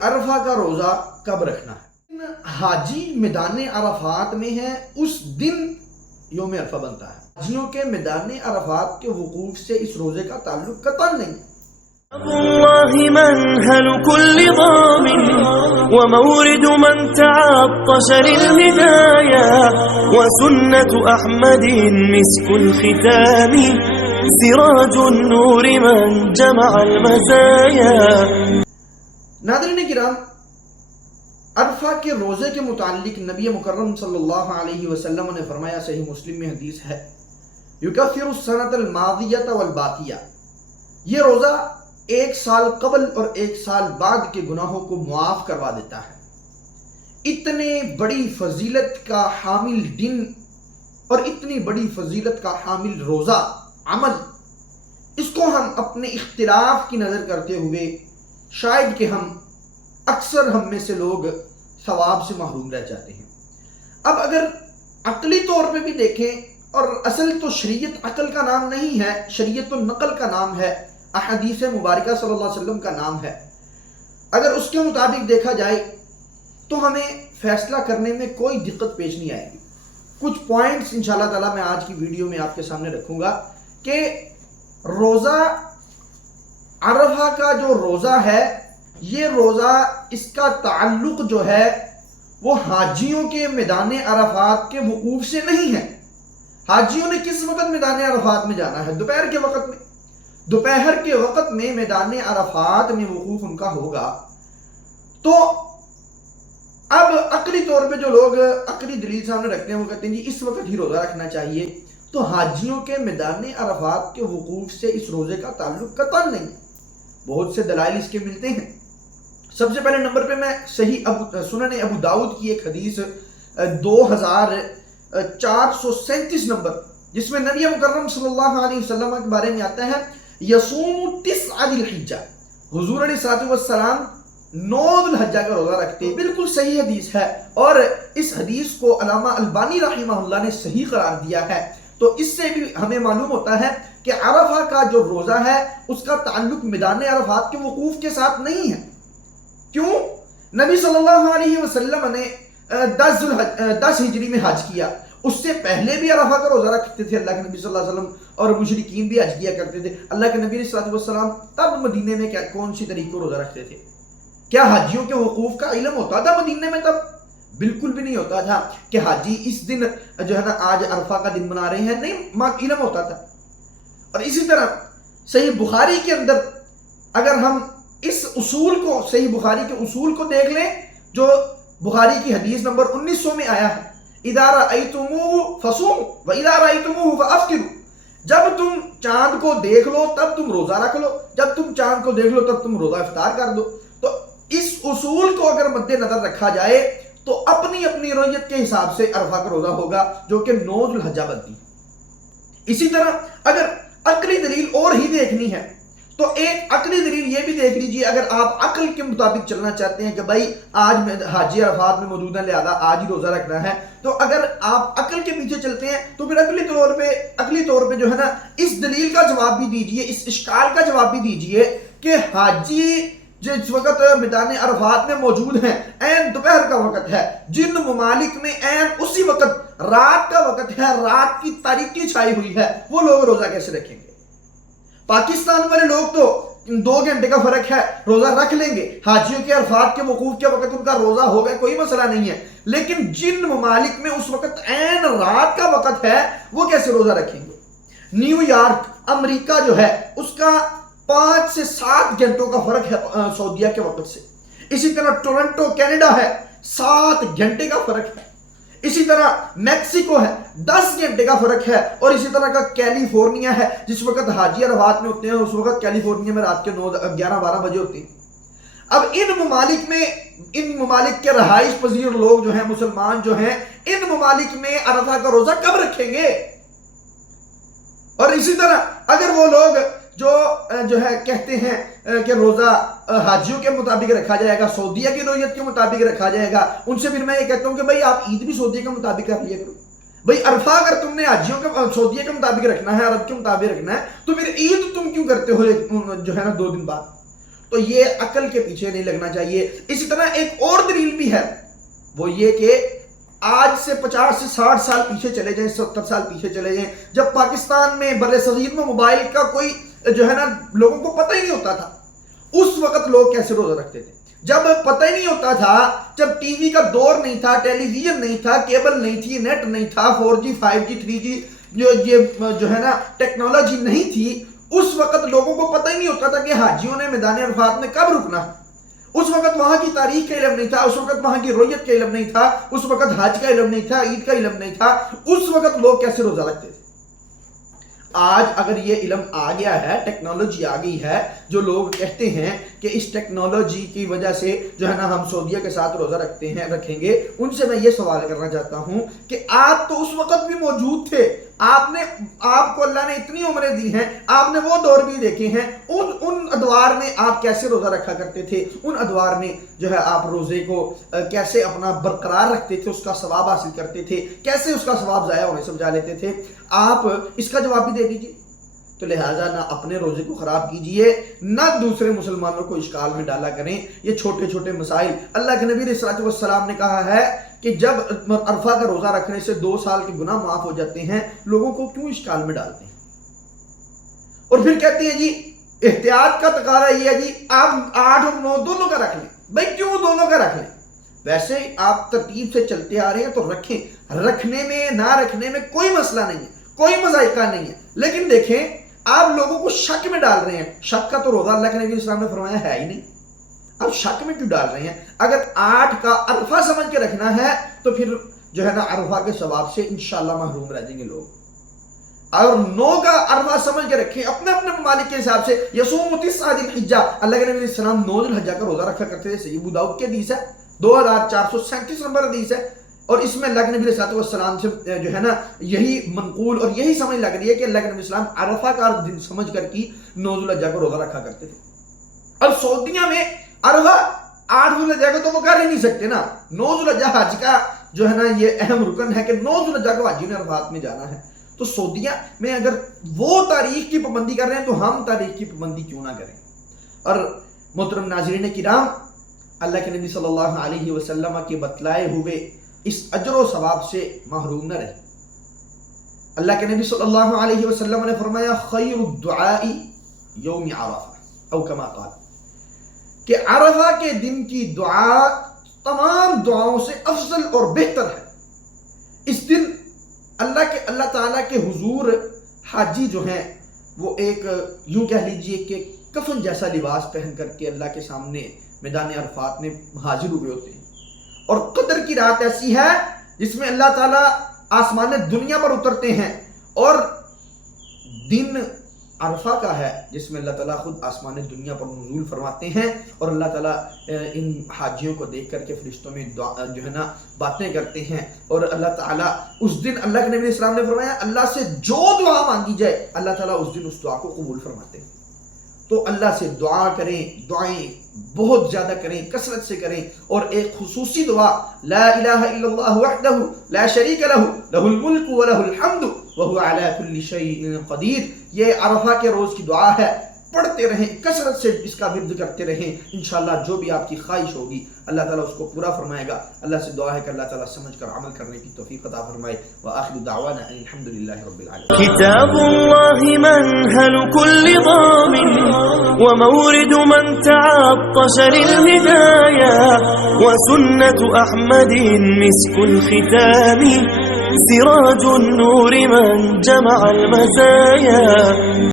عرفہ کا روزہ کب رکھنا ہے؟ حاجی میدان عرفات میں ہے اس دن یوم عرفہ بنتا ہے۔ حاجیوں کے میدان عرفات کے وقوف سے اس روزے کا تعلق قطعا نہیں۔ الله منهل كل ضامن ومورد من تعطش للهدايا وسنة أحمد مسك الختام سراج النور من جمع المزايا۔ ناظرین کرام، عرفہ کے روزے کے متعلق نبی مکرم صلی اللہ علیہ وسلم نے فرمایا، صحیح مسلم میں حدیث ہے، یکفر السنۃ الماضیۃ والباقیہ، یہ روزہ ایک سال قبل اور ایک سال بعد کے گناہوں کو معاف کروا دیتا ہے۔ اتنے بڑی فضیلت کا حامل دن اور اتنی بڑی فضیلت کا حامل روزہ عمل، اس کو ہم اپنے اختلاف کی نظر کرتے ہوئے شاید کہ اکثر ہم میں سے لوگ ثواب سے محروم رہ جاتے ہیں۔ اب اگر عقلی طور پہ بھی دیکھیں، اور اصل تو شریعت عقل کا نام نہیں ہے، شریعت تو نقل کا نام ہے، احادیث مبارکہ صلی اللہ علیہ وسلم کا نام ہے۔ اگر اس کے مطابق دیکھا جائے تو ہمیں فیصلہ کرنے میں کوئی دقت پیش نہیں آئے گی۔ کچھ پوائنٹس انشاءاللہ تعالیٰ میں آج کی ویڈیو میں آپ کے سامنے رکھوں گا کہ روزہ عرفہ کا جو روزہ ہے، یہ روزہ اس کا تعلق جو ہے وہ حاجیوں کے میدان عرفات کے وقوف سے نہیں ہے۔ حاجیوں نے کس وقت میدان عرفات میں جانا ہے؟ دوپہر کے وقت میں۔ دوپہر کے وقت میں میدان عرفات میں وقوف ان کا ہوگا۔ تو اب عقلی طور پہ جو لوگ عقلی دلیل سامنے رکھتے ہیں وہ کہتے ہیں جی اس وقت ہی روزہ رکھنا چاہیے، تو حاجیوں کے میدان عرفات کے وقوف سے اس روزے کا تعلق قطعا نہیں۔ بہت سے دلائل اس کے ملتے ہیں۔ سب سے پہلے نمبر پہ میں صحیح سنن ابو داؤد کی ایک حدیث 2437 نمبر، جس میں نبی مکرم صلی اللہ علیہ وسلم کے بارے میں آتا ہے، یصوم 9 ذی الحجہ، حضور علیہ السلام 9 ذی الحجہ کا روزہ رکھتے ہیں۔ بالکل صحیح حدیث ہے، اور اس حدیث کو علامہ البانی رحمہ اللہ نے صحیح قرار دیا ہے۔ تو اس سے بھی ہمیں معلوم ہوتا ہے کہ عرفہ کا جو روزہ ہے اس کا تعلق میدان عرفات کے وقوف کے ساتھ نہیں ہے۔ کیوں؟ نبی صلی اللہ علیہ وسلم نے 10 ہجری میں حج کیا، اس سے پہلے بھی عرفہ کا روزہ رکھتے تھے اللہ کے نبی صلی اللہ علیہ وسلم، اور مشرکین بھی حج کیا کرتے تھے۔ اللہ کے نبی صلی اللہ علیہ وسلم تب مدینے میں کون سی طریق کو روزہ رکھتے تھے؟ کیا حاجیوں کے وقوف کا علم ہوتا تھا مدینے میں تب؟ بالکل بھی نہیں ہوتا تھا کہ حاجی اس دن جو ہے نا آج عرفہ کا دن منا رہے ہیں، نہیں علم ہوتا تھا۔ اور اسی طرح صحیح بخاری کے اندر اگر ہم اس اصول کو، صحیح بخاری کے اصول کو دیکھ لیں، جو بخاری کی حدیث نمبر 1900 میں آیا ہے، اذا رأیتموہ فصوموا واذا رأیتموہ فافطروا، جب تم چاند کو دیکھ لو تب تم روزہ رکھ لو، جب تم چاند کو دیکھ لو تب تم روزہ افطار کر دو۔ تو اس اصول کو اگر مد نظر رکھا جائے تو اپنی اپنی رویت کے حساب سے عرفہ کا روزہ ہوگا، جو کہ 9 ذی الحجہ بنتی ہے۔ اسی طرح اگر عقلی دلیل اور ہی دیکھنی ہے تو ایک عقلی دلیل یہ بھی دیکھ لیجئے، اگر آپ عقل کے مطابق چلنا چاہتے ہیں کہ بھائی آج حاجی عرفات میں موجود ہیں لہذا آج ہی روزہ رکھنا ہے، تو اگر آپ عقل کے پیچھے چلتے ہیں تو پھر عقلی طور پہ جو ہے نا اس دلیل کا جواب بھی دیجئے، اس اشکال کا جواب بھی دیجئے کہ حاجی جس وقت میدان عرفات میں موجود ہیں عین دوپہر کا وقت ہے، جن ممالک میں عین اسی وقت رات کا وقت ہے، رات کی تاریکی چھائی ہوئی ہے، وہ لوگ روزہ کیسے رکھیں گے؟ پاکستان والے لوگ تو 2 گھنٹے کا فرق ہے، روزہ رکھ لیں گے، حاجیوں کے عرفات کے وقوف کے وقت ان کا روزہ ہوگا، کوئی مسئلہ نہیں ہے۔ لیکن جن ممالک میں اس وقت عین رات کا وقت ہے وہ کیسے روزہ رکھیں گے؟ نیو یارک امریکہ جو ہے اس کا 5 سے 7 گھنٹوں کا فرق ہے سعودیہ کے وقت سے۔ اسی طرح ٹورنٹو کینیڈا ہے، 7 گھنٹے کا فرق ہے۔ اسی طرح میکسیکو ہے، 10 گھنٹے کا فرق ہے۔ اور اسی طرح کا کیلیفورنیا ہے، جس وقت حاجی عرفات میں ہوتے ہیں اس وقت کیلیفورنیا میں رات کے 11-12 بجے ہوتی ہیں۔ اب ان ممالک کے رہائش پذیر لوگ جو ہیں، مسلمان جو ہیں، ان ممالک میں عرفہ کا روزہ کب رکھیں گے؟ اور اسی طرح اگر وہ لوگ جو ہے کہتے ہیں کہ روزہ حاجیوں کے مطابق رکھا جائے گا، سعودیہ کی رویت کے مطابق رکھا جائے گا، ان سے پھر میں یہ کہتا ہوں کہ بھائی آپ عید بھی سعودیہ کے مطابق رکھ لیا کرو۔ بھائی عرفہ اگر تم نے حاجیوں کے سعودیہ کے مطابق رکھنا ہے، عرب کے مطابق رکھنا ہے، تو پھر عید تم کیوں کرتے ہو جو ہے نا 2 دن بعد؟ تو یہ عقل کے پیچھے نہیں لگنا چاہیے. اسی طرح ایک اور دلیل بھی ہے، وہ یہ کہ آج سے 50 سے 60 سال پیچھے چلے جائیں، 70 سال پیچھے چلے جائیں، جب پاکستان میں بر صغیر میں موبائل کا کوئی جو ہے نا لوگوں کو پتہ ہی نہیں ہوتا تھا، اس وقت لوگ کیسے روزہ رکھتے تھے؟ جب پتہ ہی نہیں ہوتا تھا، جب ٹی وی کا دور نہیں تھا، ٹیلی ویژن نہیں تھا، کیبل نہیں تھی، نیٹ نہیں تھا، 4G 5G 3G جو ہے نا ٹیکنالوجی نہیں تھی، اس وقت لوگوں کو پتہ ہی نہیں ہوتا تھا کہ حاجیوں نے میدان عرفات میں کب رکنا. اس وقت وہاں کی تاریخ کا علم نہیں تھا، اس وقت وہاں کی رویت کا علم نہیں تھا، اس وقت حج کا علم نہیں تھا، عید کا علم نہیں تھا. اس وقت لوگ کیسے روزہ رکھتے تھے؟ آج اگر یہ علم آ گیا ہے، ٹیکنالوجی آ گئی ہے، جو لوگ کہتے ہیں کہ اس ٹیکنالوجی کی وجہ سے جو ہے نا ہم سعودیہ کے ساتھ روزہ رکھیں گے، ان سے میں یہ سوال کرنا چاہتا ہوں کہ آپ تو اس وقت بھی موجود تھے، آپ کو اللہ نے اتنی عمریں دی ہیں، آپ نے وہ دور بھی دیکھے ہیں، ان ادوار میں آپ کیسے روزہ رکھا کرتے تھے، ان ادوار میں جو ہے آپ روزے کو کیسے اپنا برقرار رکھتے تھے، اس کا ثواب حاصل کرتے تھے، کیسے اس کا ثواب ضائع ہونے سے بچا لیتے تھے. آپ اس کا جواب بھی دے دیجیے. تو لہٰذا نہ اپنے روزے کو خراب کیجئے، نہ دوسرے مسلمانوں کو اشکال میں ڈالا کریں. یہ چھوٹے چھوٹے مسائل، اللہ کے نبی علیہ السلام نے کہا ہے کہ جب عرفہ کا روزہ رکھنے سے 2 سال کے گناہ معاف ہو جاتے ہیں، لوگوں کو کیوں اشکال میں ڈالتے ہیں؟ اور پھر کہتے ہیں جی احتیاط کا تقاضا یہ ہے جی آپ 8 اور 9 دونوں کا رکھ لیں. بھائی کیوں دونوں کا رکھ لیں؟ ویسے آپ ترتیب سے چلتے آ رہے ہیں تو رکھیں، رکھنے میں نہ رکھنے میں کوئی مسئلہ نہیں ہے، کوئی مذائقہ نہیں ہے. لیکن دیکھیں آپ لوگوں کو شک میں ڈال رہے ہیں. شک کا تو روزہ اللہ کے نبی علیہ السلام نے فرمایا ہے ہی نہیں، اب شک میں کیوں ڈال رہے ہیں؟ اگر 8 کا عرفہ سمجھ کے رکھنا ہے تو پھر جو ہے نا عرفہ کے ثواب سے انشاءاللہ محروم رہ جائیں گے لوگ. اور 9 کا عرفہ سمجھ کے رکھیں اپنے اپنے ممالک کے حساب سے. یصوم 9 ذی الحجہ، اللہ کے نبی علیہ السلام 9 ذی الحجہ کا روزہ رکھا کرتے تھے. صحیح ابو داؤد کی حدیث ہے، 2437 نمبر حدیث ہے. اور اس میں اللہ کے نبی علیہ السلام سے جو ہے نا یہی منقول اور یہی سمجھ لگ رہی ہے کہ اللہ کے نبی علیہ السلام عرفہ کا دن سمجھ کر کی 9 ذی الحجہ کو روزہ رکھا کرتے تھے. اب سعودیہ میں عرفہ 8 ذی الحجہ کو تو وہ کر ہی نہیں سکتے نا. 9 ذی الحجہ حج کا جو ہے نا یہ اہم رکن ہے کہ 9 ذی الحجہ کو حاجی نے عرفات میں جانا ہے. تو سعودیہ میں اگر وہ تاریخ کی پابندی کر رہے ہیں تو ہم تاریخ کی پابندی کیوں نہ کریں؟ اور محترم ناظرین کرام، اللہ کے نبی صلی اللہ علیہ وسلم کے بتلائے ہوئے اس اجر و ثواب سے محروم نہ رہیں. اللہ کے نبی صلی اللہ علیہ وسلم نے فرمایا خیر الدعاء یوم عرفہ او کما قال، کہ عرفہ کے دن کی دعا تمام دعاؤں سے افضل اور بہتر ہے. اس دن اللہ تعالیٰ کے حضور حاجی جو ہیں وہ ایک یوں کہہ لیجئے کہ کفن جیسا لباس پہن کر کے اللہ کے سامنے میدان عرفات میں حاضر ہوئے ہوتے ہیں. اور قدر کی رات ایسی ہے جس میں اللہ تعالیٰ آسمان دنیا پر اترتے ہیں، اور دن عرفہ کا ہے جس میں اللہ تعالیٰ خود آسمان دنیا پر نزول فرماتے ہیں. اور اللہ تعالیٰ ان حاجیوں کو دیکھ کر کے فرشتوں میں جو ہے نا باتیں کرتے ہیں. اور اللہ تعالیٰ اس دن، اللہ کے نبی علیہ السلام نے فرمایا اللہ سے جو دعا مانگی جائے اللہ تعالیٰ اس دن اس دعا کو قبول فرماتے ہیں. تو اللہ سے دعا کریں، دعائیں بہت زیادہ کریں، کثرت سے کریں. اور ایک خصوصی دعا لا الہ الا اللہ وحدہ لا شریک لہ لہ الملک ولہ الحمد وہو علی کل شیء قدیر، یہ عرفہ کے روز کی دعا ہے. پڑھتے رہیں، کثرت سے اس کا ورد کرتے رہیں. انشاءاللہ جو بھی آپ کی خواہش ہوگی اللہ تعالیٰ اس کو پورا فرمائے گا. اللہ سے دعا ہے کہ اللہ تعالیٰ سمجھ کر عمل کرنے کی توفیق عطا فرمائے. وآخر دعوانا ان الحمد للہ رب العالمین. كتاب الله منهل كل ضامن ومورد من تعطش للهدايا، وسنة أحمد مسك الختام سراج النور من جمع المزايا.